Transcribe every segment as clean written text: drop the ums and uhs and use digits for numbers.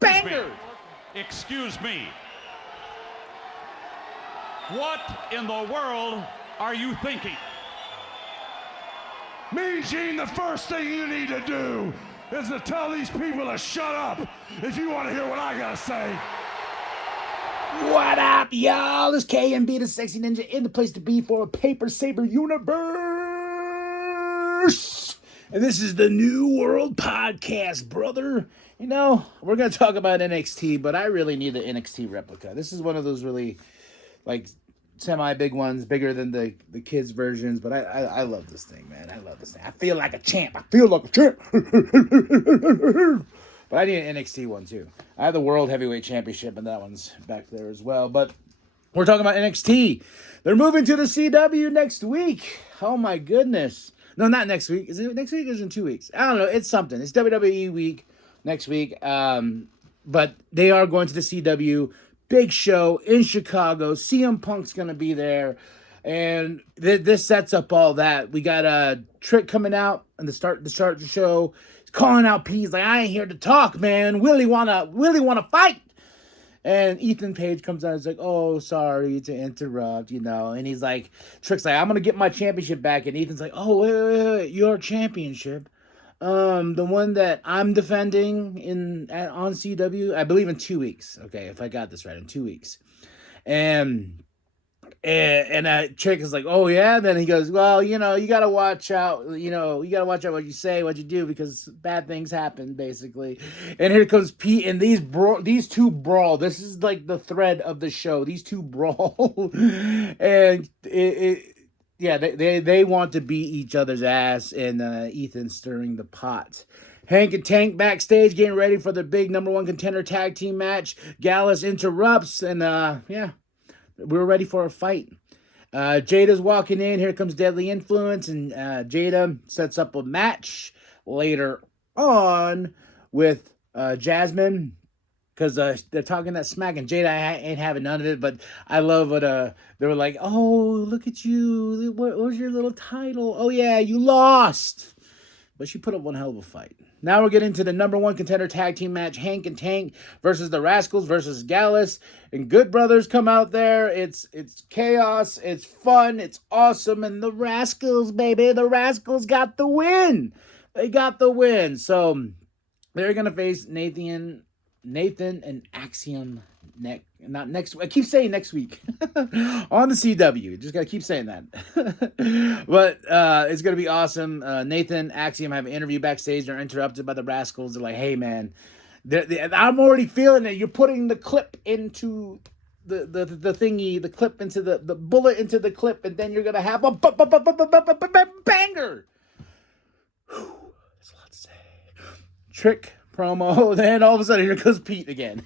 banger. Excuse me. What in the world are you thinking? Me, Gene, the first thing you need to do is to tell these people to shut up if you want to hear what I gotta say. What up, y'all? It's KMB, the Sexy Ninja, in the place to be for a Paper Saber universe. And this is the New World Podcast, brother. You know, we're going to talk about NXT, but I really need the NXT replica. This is one of those really, like, semi-big ones, bigger than the kids' versions, but I love this thing, man. I love this thing. I feel like a champ. But I need an NXT one, too. I have the World Heavyweight Championship, and that one's back there as well. But we're talking about NXT. They're moving to the CW next week. Oh, my goodness. No, not next week. Is it next week or is it in 2 weeks? I don't know. It's something. It's WWE week next week. But they are going to the CW. Big show in Chicago. CM Punk's going to be there. And this sets up all that. We got a Trick coming out and the start of the show. Calling out P. He's like, I ain't here to talk, man. Willie wanna fight. And Ethan Page comes out and is like, oh, sorry to interrupt, you know. And he's like, Trick's like, I'm gonna get my championship back. And Ethan's like, oh, wait, your championship. The one that I'm defending on CW, I believe in 2 weeks. Okay, if I got this right, in 2 weeks. And Trick is like, oh yeah. Then he goes, well, you know, you gotta watch out. You know, you gotta watch out what you say, what you do, because bad things happen, basically. And here comes Pete, and these two brawl. This is like the thread of the show. These two brawl, and they want to beat each other's ass, and Ethan stirring the pot. Hank and Tank backstage getting ready for the big number one contender tag team match. Gallus interrupts, and we're ready for a fight. Jada's walking in. Here comes Deadly Influence. And Jada sets up a match later on with Jasmine. Because they're talking that smack. And Jada ain't having none of it. But I love what they were like, oh, look at you. What was your little title? Oh, yeah, you lost. But she put up one hell of a fight. Now we're getting to the number one contender tag team match. Hank and Tank versus the Rascals versus Gallus. And Good Brothers come out there. It's chaos. It's fun. It's awesome. And the Rascals, baby. The Rascals got the win. They got the win. So they're going to face Nathan and Axiom not next week. I keep saying next week on the CW. Just gotta keep saying that. But it's gonna be awesome. Nathan, Axiom have an interview backstage. They're interrupted by the Rascals. They're like, "Hey, man, I'm already feeling it. You're putting the clip into the thingy, the clip into the bullet into the clip, and then you're gonna have a banger." That's a lot to say. Trick promo. Then all of a sudden, here goes Pete again.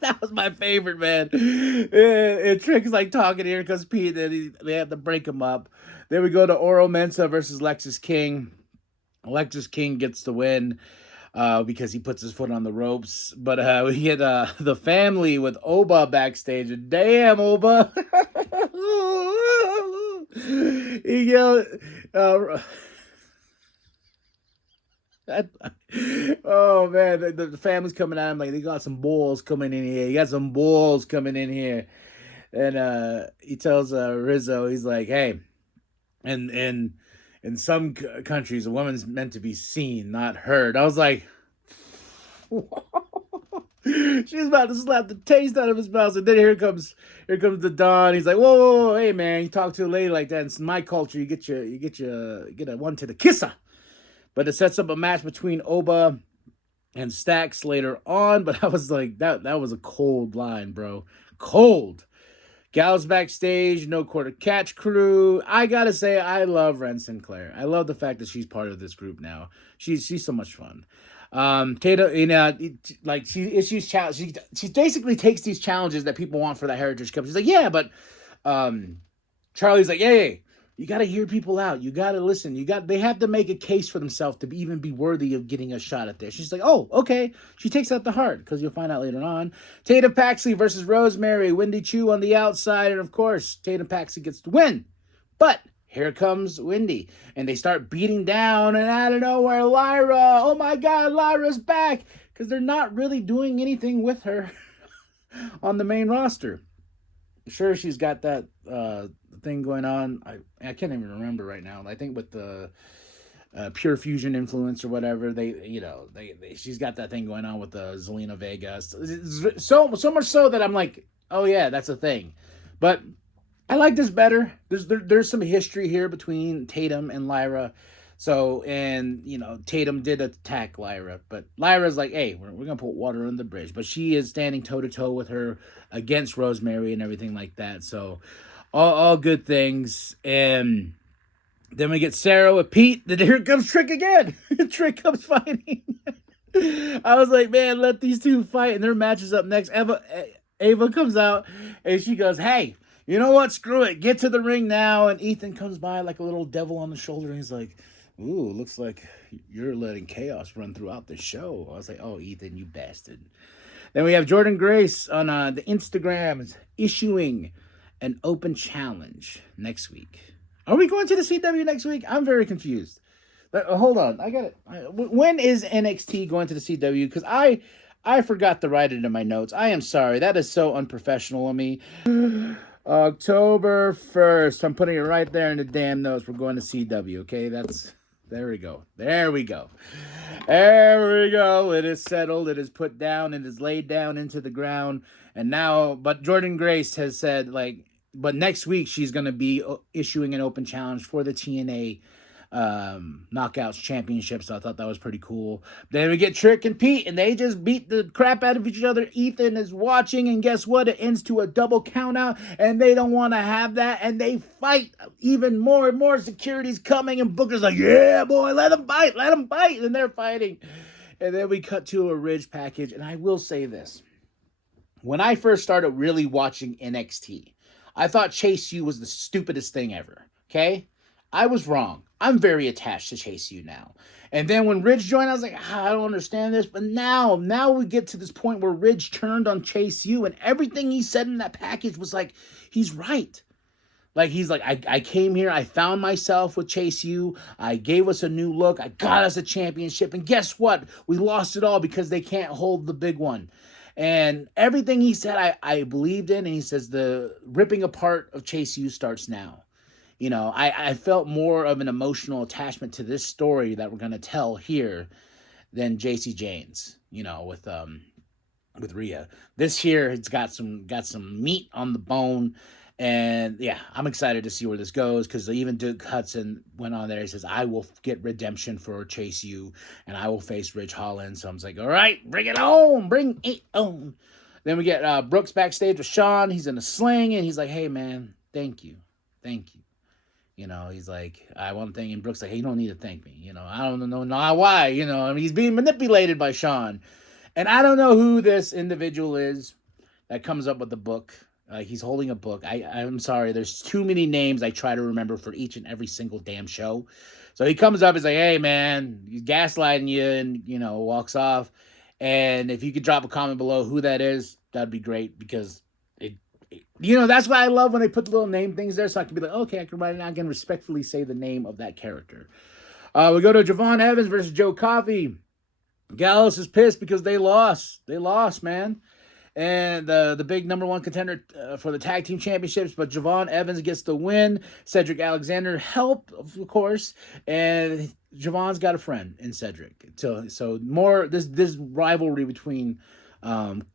That was my favorite, man. And Trick's like talking here because Pete, then they have to break him up. Then we go to Oro Mensah versus Lexis King. Lexis King gets the win because he puts his foot on the ropes. But we get the family with Oba backstage. And damn, Oba. He yelled... oh man, the family's coming out. I'm like, they got some balls coming in here. You got some balls coming in here. And he tells Rizzo, he's like, hey, and in some countries, a woman's meant to be seen, not heard. I was like, she's about to slap the taste out of his mouth. And then here comes the Don. He's like, whoa, hey man, you talk to a lady like that. In my culture, you get a one to the kisser. But it sets up a match between Oba and Stax later on. But I was like, that was a cold line, bro. Cold. Gals backstage, no quarter catch crew. I gotta say, I love Ren Sinclair. I love the fact that she's part of this group now. She's so much fun. Tatum, you know, like she basically takes these challenges that people want for the Heritage Cup. She's like, yeah, but Charlie's like, yeah. You got to hear people out. You got to listen. They have to make a case for themselves to even be worthy of getting a shot at this. She's like, oh, okay. She takes that to heart because you'll find out later on. Tatum Paxley versus Rosemary. Wendy Chu on the outside. And, of course, Tatum Paxley gets the win. But here comes Wendy. And they start beating down, and out of nowhere, Lyra, oh my God, Lyra's back. Because they're not really doing anything with her on the main roster. Sure, she's got that thing going on. I can't even remember right now. I think with the Pure Fusion influence or whatever, she's got that thing going on with the Zelina Vega. So much so that I'm like, oh yeah, that's a thing. But I like this better. There's some history here between Tatum and Lyra. So, and, Tatum did attack Lyra, but Lyra's like, hey, we're going to put water on the bridge. But she is standing toe-to-toe with her against Rosemary and everything like that. So, all good things. And then we get Sarah with Pete. Then here comes Trick again. Trick comes fighting. I was like, man, let these two fight. And their match is up next. Ava comes out, and she goes, hey, you know what? Screw it. Get to the ring now. And Ethan comes by like a little devil on the shoulder, and he's like, ooh, looks like you're letting chaos run throughout the show. I was like, oh, Ethan, you bastard. Then we have Jordan Grace on the Instagrams issuing an open challenge next week. Are we going to the CW next week? I'm very confused. Hold on. I got it. When is NXT going to the CW? Because I forgot to write it in my notes. I am sorry. That is so unprofessional of me. October 1st. I'm putting it right there in the damn notes. We're going to CW, okay? There we go. There we go. It is settled. It is put down. It is laid down into the ground. And now, but Jordan Grace has said, but next week she's going to be issuing an open challenge for the TNA Knockouts Championship. So I thought that was pretty cool. Then we get Trick and Pete, and they just beat the crap out of each other. Ethan is watching, and guess what? It ends to a double count out, and they don't want to have that, and they fight even more and more. Security's coming, and Booker's like, yeah, boy, let them bite, and they're fighting. And then we cut to a Ridge package, and I will say this. When I first started really watching NXT, I thought Chase U was the stupidest thing ever, okay? I was wrong. I'm very attached to Chase U now. And then when Ridge joined, I was like, I don't understand this. But now we get to this point where Ridge turned on Chase U, and everything he said in that package was like, he's right. Like, he's like, I came here, I found myself with Chase U, I gave us a new look, I got us a championship, and guess what? We lost it all because they can't hold the big one. And everything he said, I believed in, and he says the ripping apart of Chase U starts now. I felt more of an emotional attachment to this story that we're going to tell here than JC Jane's, with Rhea. This here, it's got some meat on the bone. And yeah, I'm excited to see where this goes, because even Duke Hudson went on there. He says, I will get redemption for Chase U, and I will face Ridge Holland. So I'm like, all right, bring it on. Bring it on. Then we get Brooks backstage with Shawn. He's in a sling, and he's like, hey, man, thank you. He's like, I want to thank you. And Brooks like, hey, you don't need to thank me. I don't know why. He's being manipulated by Shawn. And I don't know who this individual is that comes up with the book. He's holding a book. I'm sorry. There's too many names I try to remember for each and every single damn show. So he comes up, he's like, hey, man, he's gaslighting you, and, walks off. And if you could drop a comment below who that is, that'd be great, because that's why I love when they put the little name things there, so I can be like, okay, I can write it out. I can respectfully say the name of that character. We go to Javon Evans versus Joe Coffey. Gallus is pissed because they lost. They lost, man. And the big number one contender for the tag team championships, but Javon Evans gets the win. Cedric Alexander helped, of course, and Javon's got a friend in Cedric. So more this rivalry between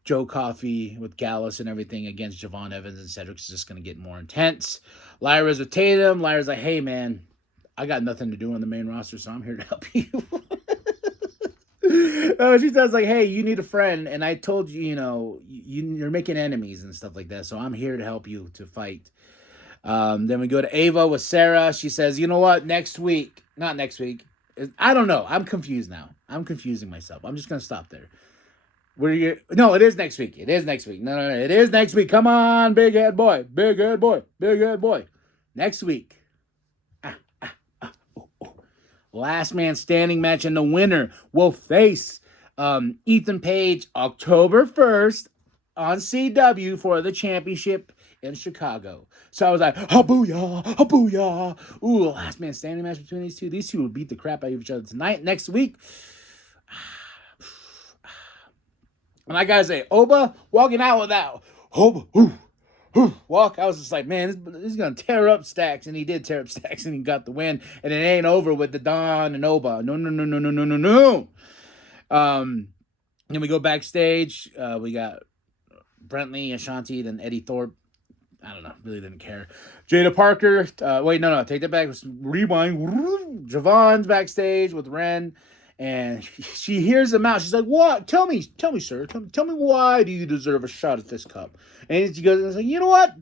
Joe Coffey with Gallus and everything against Javon Evans and Cedric is just going to get more intense. Lyra's with Tatum. Lyra's like, hey, man, I got nothing to do on the main roster, so I'm here to help you. She says, like, hey, you need a friend, and I told you, you're making enemies and stuff like that, so I'm here to help you to fight. Then we go to Ava with Sarah. She says, you know what, not next week. I don't know. I'm confused now. I'm confusing myself. I'm just going to stop there. No, it is next week. It is next week. No, it is next week. Come on, big head boy. Big head boy. Next week. Last man standing match, and the winner will face Ethan Page October 1st on CW for the championship in Chicago. So I was like, "Habooyah, habooyah!" Ooh, last man standing match between these two. These two will beat the crap out of each other tonight. Next week. And I gotta say, Oba walking out with that walk, I was just like, man, this is gonna tear up Stacks, and he did tear up Stacks, and he got the win. And it ain't over with the Don and Oba. No. Then we go backstage. We got Brentley, Ashanti, then Eddie Thorpe. I don't know, really didn't care. Jada Parker. Take that back. Rewind. Javon's backstage with Ren. And she hears him out. She's like, "What? Tell me, sir. Tell me why do you deserve a shot at this cup?" And she goes, like, "You know what?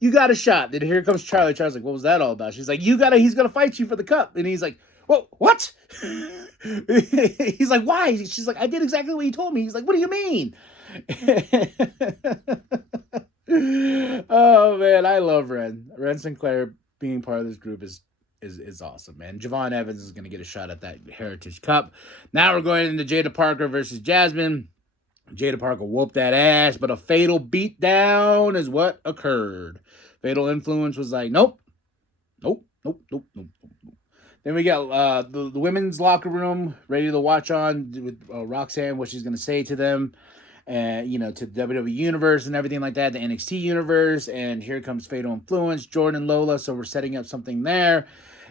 You got a shot." Then here comes Charlie. Charlie's like, "What was that all about?" She's like, he's gonna fight you for the cup. And he's like, "Whoa, what?" He's like, "Why?" She's like, "I did exactly what you told me." He's like, "What do you mean?" Oh man, I love Ren. Ren Sinclair being part of this group is awesome, man. Javon Evans is going to get a shot at that Heritage Cup. Now we're going into Jada Parker versus Jasmine. Jada Parker whooped that ass, but a fatal beatdown is what occurred. Fatal Influence was like, nope. Then we got the women's locker room ready to watch on with Roxanne, what she's going to say to them. And, to the WWE Universe and everything like that, the NXT Universe. And here comes Fatal Influence, Jordan Lola. So we're setting up something there.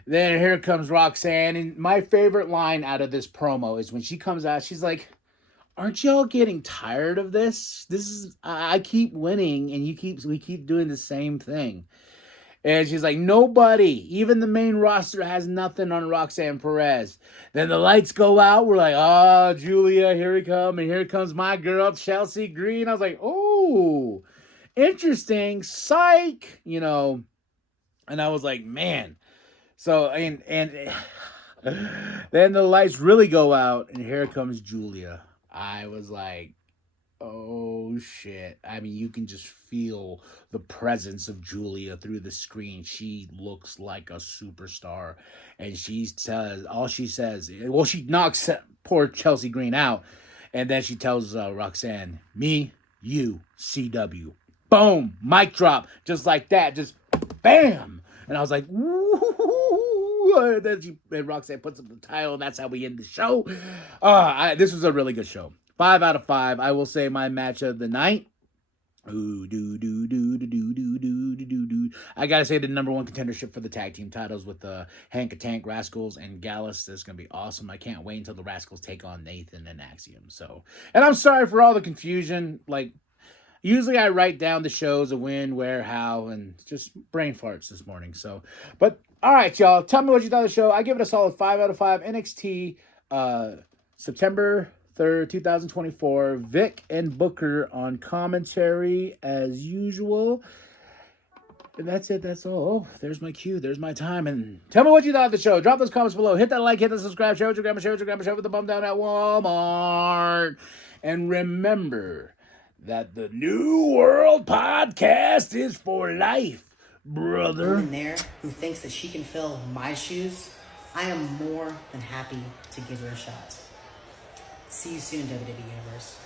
Then here comes Roxanne. And my favorite line out of this promo is when she comes out, she's like, "Aren't y'all getting tired of this? I keep winning and we keep doing the same thing." And she's like, "Nobody, even the main roster, has nothing on Roxanne Perez." Then the lights go out. We're like, "Oh, Julia, here we come." And here comes my girl, Chelsea Green. I was like, "Oh, interesting. Psych." And I was like, man. So, and then the lights really go out. And here comes Julia. I was like, oh shit. I mean, you can just feel the presence of Julia through the screen. She looks like a superstar. And she knocks poor Chelsea Green out. And then she tells Roxanne, "Me, you, CW." Boom, mic drop. Just like that. Just bam. And I was like, woo. And then Roxanne puts up the title, and that's how we end the show. This was a really good show. 5 out of 5. I will say my match of the night. I gotta say the number one contendership for the tag team titles with the Hank Tank, Rascals, and Gallus. That's gonna be awesome. I can't wait until the Rascals take on Nathan and Axiom. And I'm sorry for all the confusion. Like, usually I write down the shows, a when, where, how, and just brain farts this morning. But all right, y'all. Tell me what you thought of the show. I give it a solid 5 out of 5. NXT, September 3rd, 2024. Vic and Booker on commentary as usual. And that's it. That's all. Oh, there's my cue. There's my time. And tell me what you thought of the show. Drop those comments below. Hit that like, hit the subscribe. Share with your grandma. Share with the bum down at Walmart. And remember that the New World Podcast is for life, brother. Woman there who thinks that she can fill my shoes, I am more than happy to give her a shot. See you soon, WWE Universe.